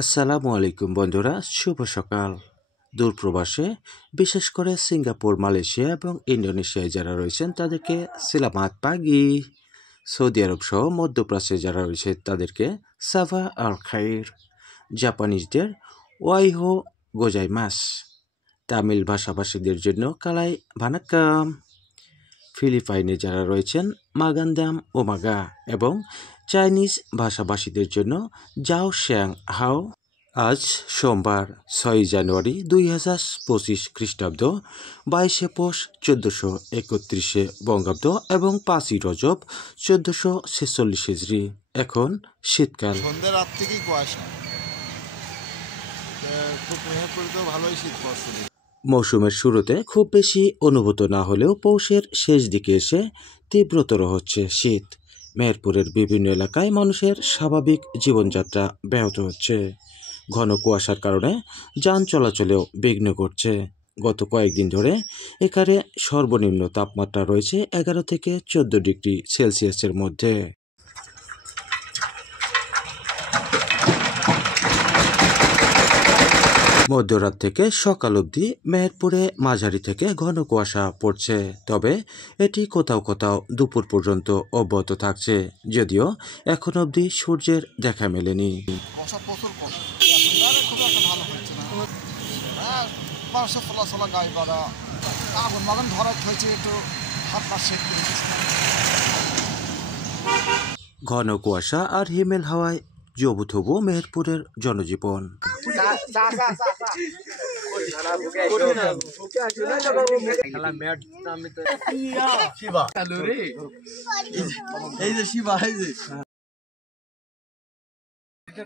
আসসালামু আলাইকুম বন্ধুরা, শুভ সকাল। দূরপ্রবাসে বিশেষ করে সিঙ্গাপুর, মালয়েশিয়া এবং ইন্দোনেশিয়ায় যারা রয়েছেন তাদেরকে সিলামাত পাগি। সৌদি আরব সহ মধ্যপ্রাচ্যে যারা রয়েছে তাদেরকে সাভা আল খাইর। জাপানিজদের ওয়াইহো গোজাইমাস। তামিল ভাষাভাষীদের জন্য কালাই ভানাক্কাম। ফিলিপাইনে যারা রয়েছেন মাগান্দাম ওমাগা এবং চাইনিজ ভাষাভাষীদের জন্য জাও শ্যাং হাও। আজ সোমবার 6 জানুয়ারি 2025 খ্রিস্টাব্দ, 22 পৌষ 1431 বঙ্গাব্দ এবং 5 রজব 1446 হিজরি। এখন শীতকাল। সন্ধ্যা রাত থেকেই কুয়াশা, খুব মেহেরপুরেতেও ভালোই শীত পড়ছে। মৌসুমের শুরুতে খুব বেশি অনুভূত না হলেও পৌষের শেষ দিকে এসে তীব্রতর হচ্ছে শীত। মেহেরপুরের বিভিন্ন এলাকায় মানুষের স্বাভাবিক জীবনযাত্রা ব্যাহত হচ্ছে। ঘন কুয়াশার কারণে যান চলাচলেও বিঘ্ন ঘটছে। গত কয়েকদিন ধরে এখানে সর্বনিম্ন তাপমাত্রা রয়েছে 11 থেকে 14 ডিগ্রি সেলসিয়াসের মধ্যে। মধ্যরাত থেকে সকাল অবধি মেহেরপুরে মাঝারি থেকে ঘন কুয়াশা পড়ছে, তবে এটি কোথাও কোথাও দুপুর পর্যন্ত অব্যাহত থাকছে, যদিও এখন অবধি সূর্যের দেখা মেলেনি। ঘন কুয়াশা আর হিমেল হাওয়ায় জবুথবু মেহেরপুরের জনজীবন।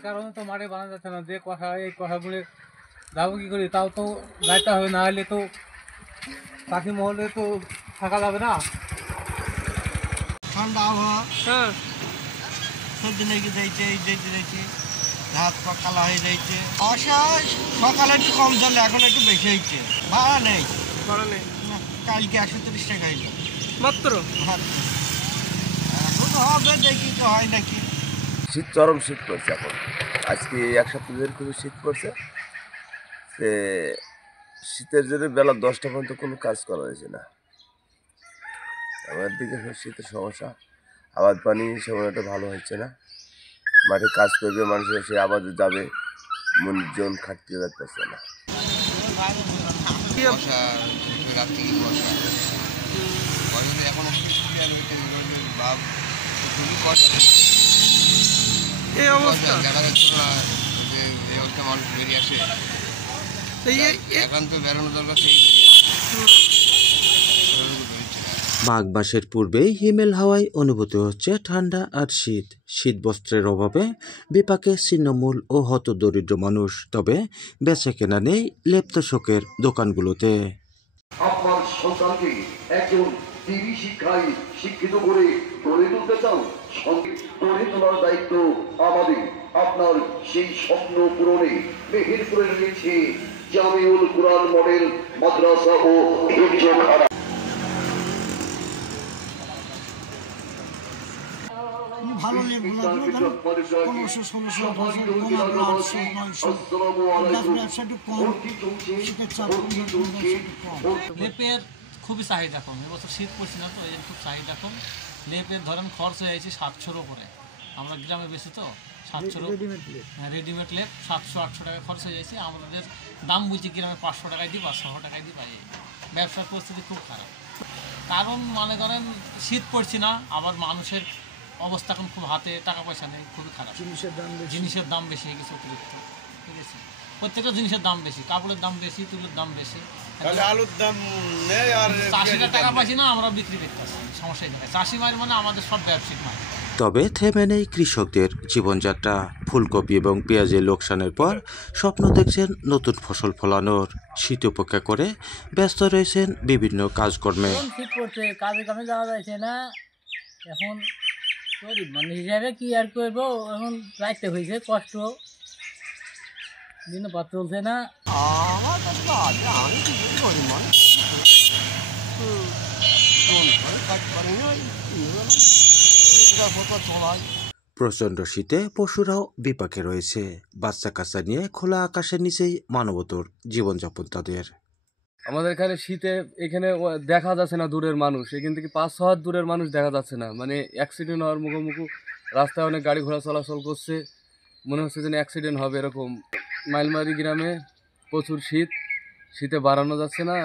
কারণে তো মাঠে বানা যাচ্ছে না, যে কথা এই কথাগুলো যাবো কি করি, তাও তো যাইতে হবে, না হলে তো পাখি মহলে তো থাকা যাবে না। ঠান্ডা আবহাওয়া, হ্যাঁ, সর্দি লেগে যাইছে, এই যেতে যাইছে, হাত পা কালা হয়ে যাইছে। আশা সকালে একটু কম চলে, এখন একটু বেশি হয়েছে। ভাড়া নেই, কালকে 130 টাকা হইল মাত্র। এখন হবে, দেখি তো হয় নাকি। শীত, চরম শীত পড়ছে এখন। আজকে এক সপ্তাহ ধরে খুবই শীত পড়ছে। সে শীতের জন্য বেলা 10টা পর্যন্ত কোনো কাজ করা হয়েছে না। আমাদের দিকে শীতের সমস্যা, আবাদ পানি সময়টা ভালো হচ্ছে না। মাঠে কাজ করবে মানুষের, সে আবাদে যাবে, মনজন খাটতে যাচ্ছে না। এই অবস্থা মানুষ বেরিয়ে আসে, এখন তো বেরোনো দরকার। মাঘ মাসের পূর্বেই হিমেল হাওয়ায় অনুভূত হচ্ছে ঠান্ডা আর শীত। শীত বস্ত্রের অভাবে বিপাকে ছিন্নমূল ও হতদরিদ্র মানুষ, তবে বেচা কেনা নেই লেপ্ত শোকের দোকানগুলোতে। আপনার সন্তানকে একজন দিনী শিক্ষায় শিক্ষিত করে গড়ে তুলতে চান, সঙ্গে গড়ে তোলার দায়িত্ব আমাদের। আপনার সেই স্বপ্ন পূরণে মেহেরপুরে রয়েছে জামিউল কুরআন মডেল মাদ্রাসা ও হিফজখানা। ভালো নেই, 1500-1600 লেপের খুবই চাহিদা কম। এবছর শীত পড়ছে না, তো এই খুব চাহিদা কম। লেপের ধরেন খরচ হয়ে যাচ্ছে 700 উপরে। আমরা গ্রামে বেশি তো 700, রেডিমেড লেপ 700-800 টাকা খরচ হয়ে যাচ্ছে। আমাদের দাম বুঝছি গ্রামে 500 টাকায় দিই, 500 টাকায় দিই পাই। ব্যবসার পরিস্থিতি খুব খারাপ, কারণ মনে করেন শীত পড়ছে না, আবার মানুষের অবস্থা এখন খুব, হাতে টাকা পয়সা নেই, খুবই খারাপ। জিনিসের দাম বেশি হয়ে গেছে অতিরিক্ত, ঠিক আছে। প্রত্যেকটা জিনিসের দাম বেশি, কাপড়ের দাম বেশি, তুলোর দাম বেশি। আলুর দাম নেই, আর চাষিরা টাকা পাইছি না, আমরা বিক্রি করতে পারছি। সমস্যা এই জায়গায় চাষি মার মানে আমাদের সব ব্যবসায়িক মার। তবে থেমে নেই কৃষকদের জীবনযাত্রা। ফুলকপি এবং পেঁয়াজের লোকসানের পর স্বপ্ন দেখছেন নতুন ফসল ফলানোর। শীত উপেক্ষা করে ব্যস্ত রয়েছেন বিভিন্ন কাজকর্মে। শীত পড়ছে, কাজে কামে যাওয়া যাচ্ছে না। এখন গরিব মানুষ হিসাবে কি আর করবো, এখন রাখতে হয়েছে কষ্ট, দিনপাত চলছে না। প্রচণ্ড শীতে পশুরাও বিপাকে রয়েছে। বাচ্চা কাচ্চা নিয়ে খোলা আকাশের নিচেই মানবতর জীবনযাপন তাদের। আমাদের এখানে শীতে এখানে দেখা যাচ্ছে না দূরের মানুষ, এখান থেকে 5-6 হাত দূরের মানুষ দেখা যাচ্ছে না। মানে অ্যাক্সিডেন্ট হওয়ার মুখোমুখি, রাস্তায় অনেক গাড়ি ঘোড়া চলাচল করছে, মনে হচ্ছে যেন অ্যাক্সিডেন্ট হবে এরকম। মাইলমারি গ্রামে প্রচুর শীতে বাড়ানো যাচ্ছে না,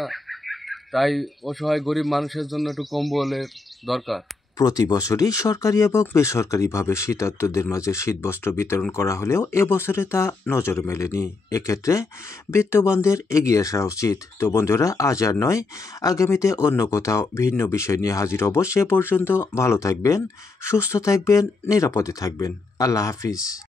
তাই অসহায় গরিব মানুষের জন্য একটু কম্বলের দরকার। প্রতি বছরই সরকারি এবং বেসরকারিভাবে শীতার্তদের মাঝে শীতবস্ত্র বিতরণ করা হলেও এবছরে তা নজরে মেলেনি। এক্ষেত্রে বিত্তবানদের এগিয়ে আসা উচিত। তো বন্ধুরা, আজ আর নয়, আগামীতে অন্য কোথাও ভিন্ন বিষয় নিয়ে হাজির হব। সে পর্যন্ত ভালো থাকবেন, সুস্থ থাকবেন, নিরাপদে থাকবেন। আল্লাহ হাফিজ।